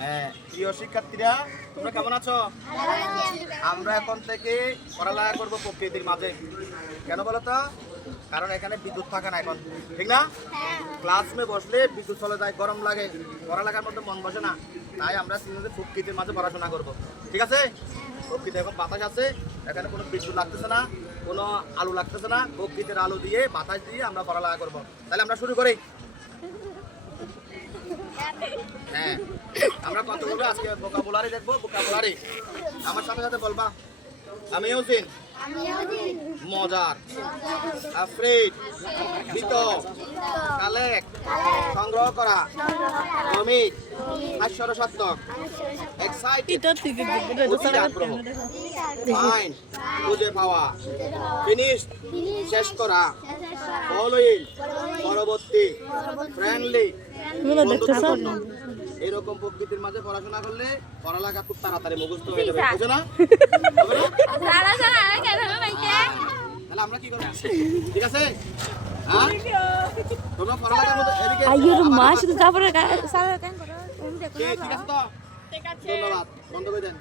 হ্যাঁ, প্রিয় শিক্ষার্থীরা তোমরা কেমন আছো? আমরা এখন থেকে পড়ালেখা করব প্রকৃতির মাঝে। কেন বলো তো? কারণ এখানে বিদ্যুৎ থাকে না এখন, ঠিক না? ক্লাসরুমে বসলে বিদ্যুৎ চলে যায়, গরম লাগে, পড়ালেখার মধ্যে মন বসে না। তাই আমরা প্রকৃতির মাঝে পড়াশোনা করব, ঠিক আছে? প্রকৃতি এখন বাতাস আছে, এখানে কোনো বিদ্যুৎ লাগতেছে না, কোনো আলো লাগতেছে না। প্রকৃতির আলো দিয়ে বাতাস দিয়ে আমরা পড়ালেখা করব। তাহলে আমরা শুরু করি। হ্যাঁ, আমরা কত বলবো আজকে? ভোকাবুলারি দেখবো। ভোকাবুলারি আমার সাথে সাথে বলবা। আমি ইউজিন, মজার, আফ্রিদ, ভীত, কালেক্ট, সংগ্রহ করা, কমিক, হাস্যরসাত্মক, এক্সাইটেড, অতি আগ্রহ, ফাইন্ড, খুঁজে পাওয়া, ফিনিশ, শেষ করা, ফলোইং, পরবর্তী, ফ্রেন্ডলি, বন্ধুত্বপূর্ণ। এরকম প্রকৃতির মাঝে পড়াশোনা করলে পড়ালেখা খুব তাড়াতাড়ি মুখস্থ হয়ে যাবে, বুঝো না? তাহলে আমরা কি করব? ঠিক আছে? হ্যাঁ, তোমরা পড়ালেখার মধ্যে এদিকে ঠিক আছে তো? ধন্যবাদ, বন্ধ করে দেন।